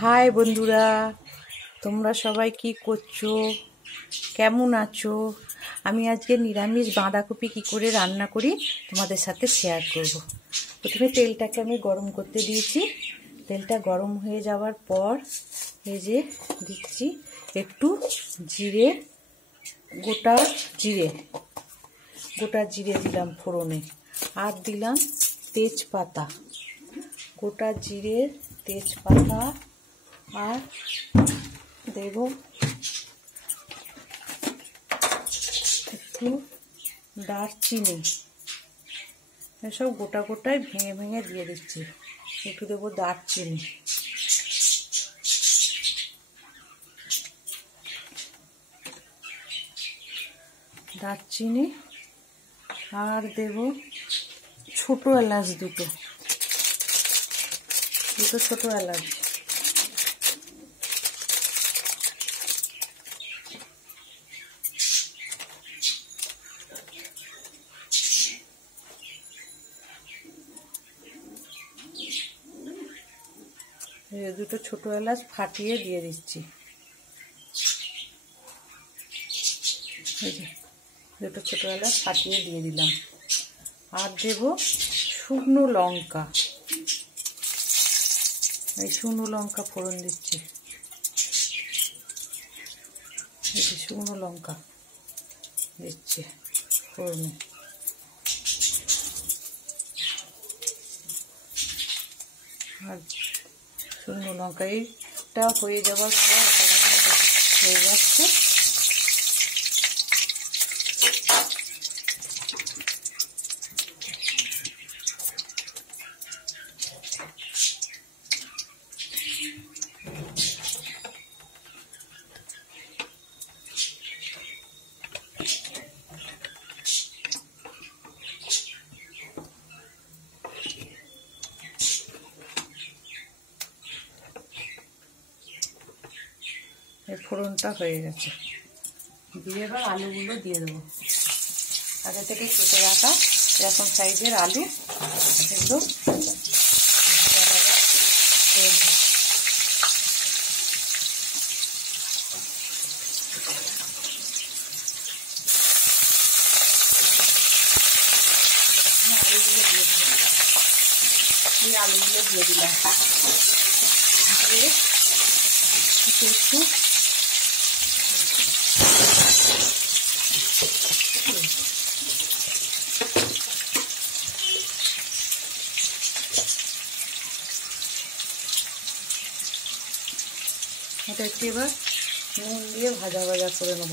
High বন্ধুরা, তোমরা সবাই কি করছো, কেমন আছো? আমি আজকে নিরামিষ বাঁধাকপি কি করে রান্না করি তোমাদের সাথে শেয়ার করব। প্রথমে তেলটাকে আমি গরম করতে দিয়েছি। তেলটা গরম হয়ে যাওয়ার পর এই যে দিচ্ছি একটু জিরে, গোটা জিরে দিলাম ফোড়নে, আর দিলাম তেজপাতা, গোটা জিরে, তেজপাতা, আর দেব একটু দারচিনি। এসব গোটা গোটায় ভেঙে ভেঙে দিয়ে দিচ্ছি। একটু দেবো দারচিনি, আর দেব ছোট এলাচ, দুটো ছোট এলাচ। দুটো ছোট এলাচ ফাটিয়ে দিয়ে দিচ্ছি। দুটো ছোট এলাচ ফাটিয়ে দিয়ে দিলাম। আর দেব শুকনো লঙ্কা, এই শুকনো লঙ্কা ফোড়ন দিচ্ছি। এই যে শুকনো লঙ্কা দিচ্ছি ফোড়নে। আর শুকনো লঙ্কা এইটা হয়ে যাওয়ার পর হয়ে যাচ্ছে। এই ফোড়নটা হয়ে গেছে, দিয়ে এবার আলুগুলো দিয়ে দেবো। আগে থেকে কেটে রাখা এরকম সাইজের আলু একটু আলুগুলো দিয়ে দিলাম। দিয়ে একটু এটা একটু এবার নুন দিয়ে ভাজা ভাজা করে নেব।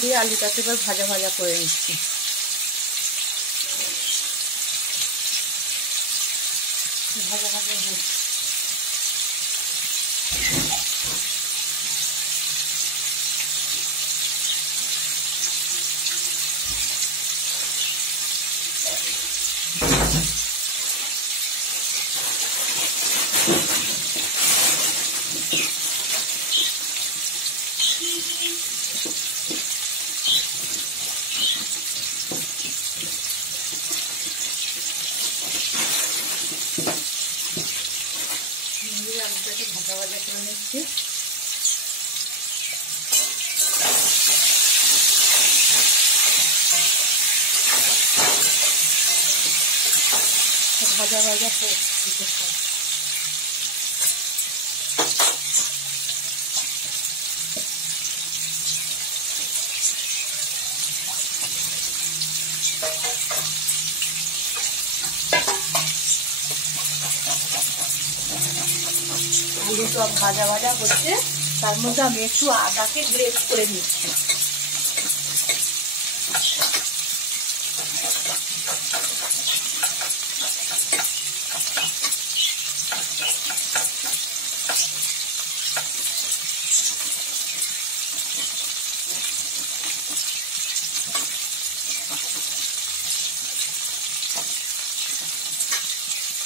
দিয়ে আলুটাকে এবার ভাজা ভাজা করে নিচ্ছি। ভাজা ভাজা হোক। আলুটাকে ভাজা ভাজা করে নিচ্ছি। ভাজা ভাজা হোক। আলু সব ভাজা ভাজা হচ্ছে, তার মধ্যে আমি একটু আদাকে গ্রেট করে নিচ্ছি।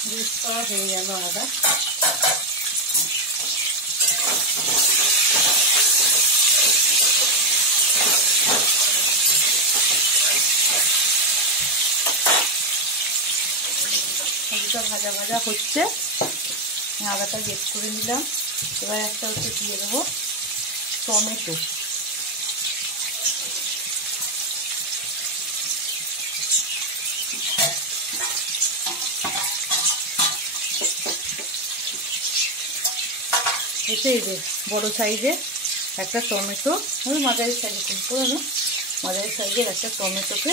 গ্রেট করা হয়ে গেল আদা। আলুটা ভাজা ভাজা হচ্ছে, আদাটা গেট করে নিলাম। এবার একটা হচ্ছে দিয়ে দেবো টমেটো। এই যে বড়ো সাইজের একটা টমেটো, আমি মাঝারি সাইজে করে না, মাঝারি সাইজের একটা টমেটোকে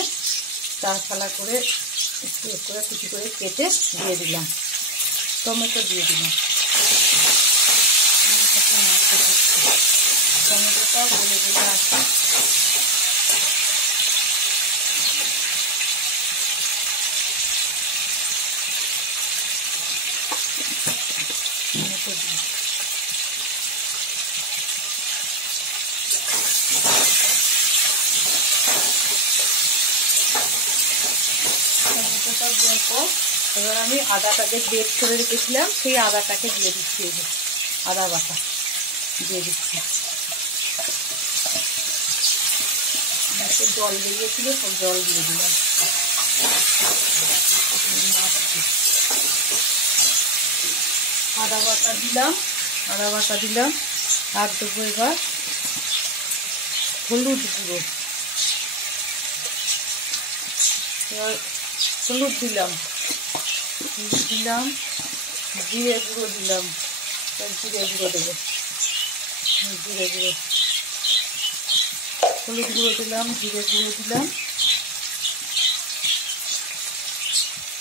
চারফালা করে একটু করে কুচি করে কেটে দিয়ে দিলাম, টমেটো দিয়ে দিলাম। টমেটোটা গলে গলে আসে। টমেটো দিয়ে টমেটোটা দেওয়ার পর এবার আমি আদাটাকে বেট করে রেখেছিলাম, সেই আদাটাকে দিয়ে দিচ্ছি। এই যে আদা বাটা দিয়ে দিচ্ছি। একটু জল বেরিয়েছিল, সব জল দিয়ে দিলাম। আদা বাটা দিলাম, আদা বাটা দিলাম। আর দেবো এবার হলুদ গুঁড়ো। এবার হলুদ দিলাম, হলুদ দিলাম, জিরে গুঁড়ো দিলাম, জিরে গুঁড়ো দেবো, জিরে গুঁড়ো, হলুদ গুঁড়ো দিলাম, জিরে গুঁড়ো দিলাম,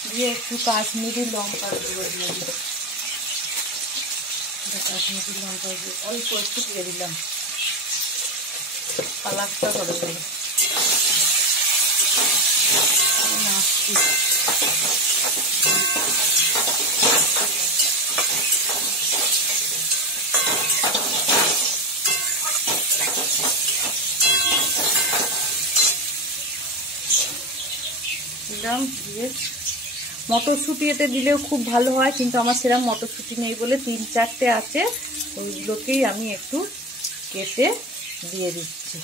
দিয়ে একটু কাশ্মীরি লঙ্কার গুঁড়ো দিয়ে দিলাম। কাশ্মীরি লঙ্কার গুঁড়ো অল্প একটু দিয়ে দিলাম, কালারটা ভালো যাবে। নাচছি দিলাম। দিয়ে মটরশুঁটি এতে দিলেও খুব ভালো হয়, কিন্তু আমার সেরকম মটরশুঁটি নেই বলে 3-4টে আছে, ওইগুলোকেই আমি একটু কেটে দিয়ে দিচ্ছি,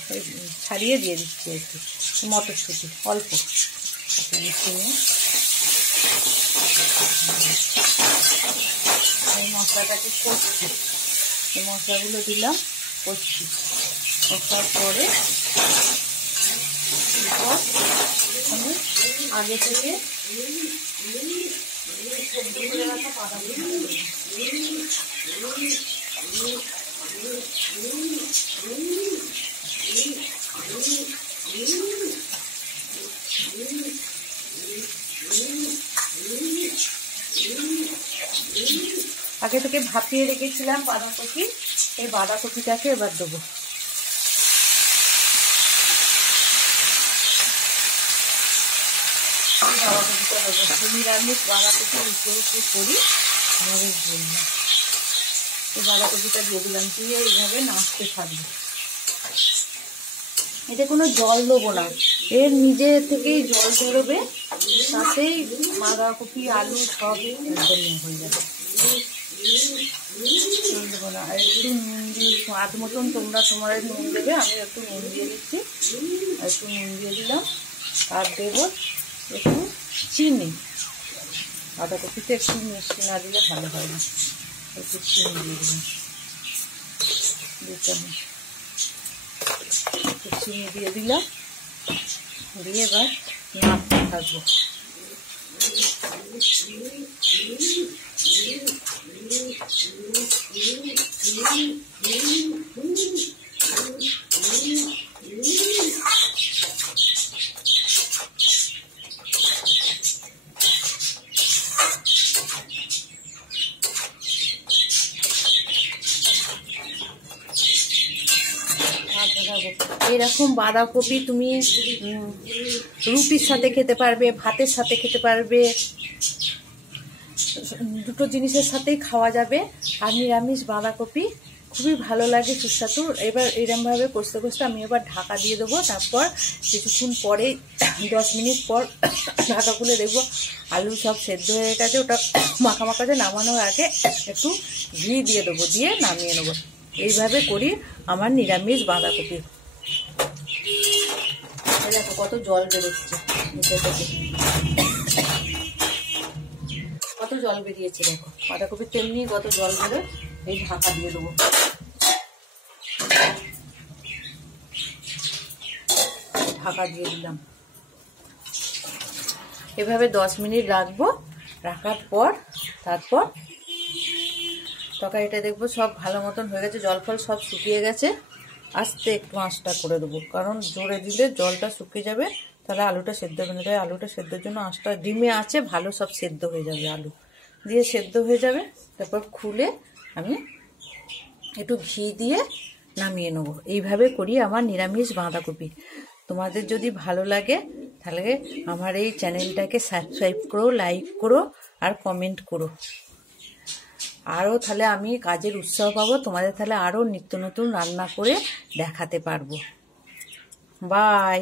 ছাড়িয়ে দিয়ে দিচ্ছি একটু মটরশুঁটি অল্প। এই মশলাটাকে কষছি, এই মশলাগুলো দিলাম, কষছি। কষার পরে আমি আগে থেকে ভাপিয়ে রেখেছিলাম বাঁধাকপি, এই বাঁধাকপিটাকে এবার দেবো। বাঁধাকপিটা দেবো, নিরামিষ বাঁধাকপি উপরে করি আমাদের জন্য। এই বাঁধাকপিটা দিয়ে দিলাম, দিয়ে এইভাবে নাড়তে থাকবে। এতে কোনো জল দেবো না, এর নিজে থেকেই জল বেরোবে, তাতেই বাঁধাকপি আলু সব একদম হয়ে যাবে। নুন দেবো না, আর একটু নুন দিয়ে স্বাদ মতন তোমরা তোমার নুন দেবে, আমি একটু নুন দিয়ে দিচ্ছি, আর একটু নুন দিয়ে দিলাম। আর দেবো একটু চিনি, বাঁধাকপিতে একটু মিষ্টি না দিলে ভালো হয় না, একটু চিনি দিয়ে দিলাম, 2 চামচ একটু চিনি দিয়ে দিলাম। দিয়ে এবার নাড়তে থাকবো। এরকম বাঁধাকপি তুমি রুটির সাথে খেতে পারবে, ভাতের সাথে খেতে পারবে, দুটো জিনিসের সাথেই খাওয়া যাবে। আর নিরামিষ বাঁধাকপি খুবই ভালো লাগে, সুস্বাদু। এবার এরমভাবে কষতে কষতে আমি এবার ঢাকা দিয়ে দেবো। তারপর কিছুক্ষণ পরে 10 মিনিট পর ঢাকা খুলে দেখবো আলু সব সেদ্ধ হয়ে গেছে। ওটা মাখা মাখাতে নামানোর আগে একটু ঘি দিয়ে দেবো, দিয়ে নামিয়ে নেবো। এইভাবে করি আমার নিরামিষ বাঁধাকপি। দেখো কত জল বেরোচ্ছে নিচে থেকে, কত জল বেরিয়েছে দেখো, বাঁধাকপি তেমনি কত জল বেরোয়। এই ঢাকা দিয়ে দেবো। ঢাকা দিয়ে দিলাম। এভাবে 10 মিনিট রাখবো। রাখার পর তারপর তরকারিটা দেখবো সব ভালো মতন হয়ে গেছে, জল ফল সব শুকিয়ে গেছে। আস্তে একটু আঁচটা করে দেবো, কারণ জোরে দিলে জলটা শুকিয়ে যাবে, তাহলে আলুটা সেদ্ধ হবে না। তাই আলুটা সেদ্ধর জন্য আঁচটা ডিমে আছে ভালো, সব সেদ্ধ হয়ে যাবে, আলু দিয়ে সেদ্ধ হয়ে যাবে। তারপর খুলে আমি একটু ঘি দিয়ে নামিয়ে নেবো। এইভাবে করি আমার নিরামিষ বাঁধাকপি। তোমাদের যদি ভালো লাগে তাহলে আমার এই চ্যানেলটাকে সাবস্ক্রাইব করো, লাইক করো আর কমেন্ট করো। আরও তাহলে আমি কাজের উৎসাহ পাবো, তোমাদের তাহলে আরও নিত্য নতুন রান্না করে দেখাতে পারবো। বাই।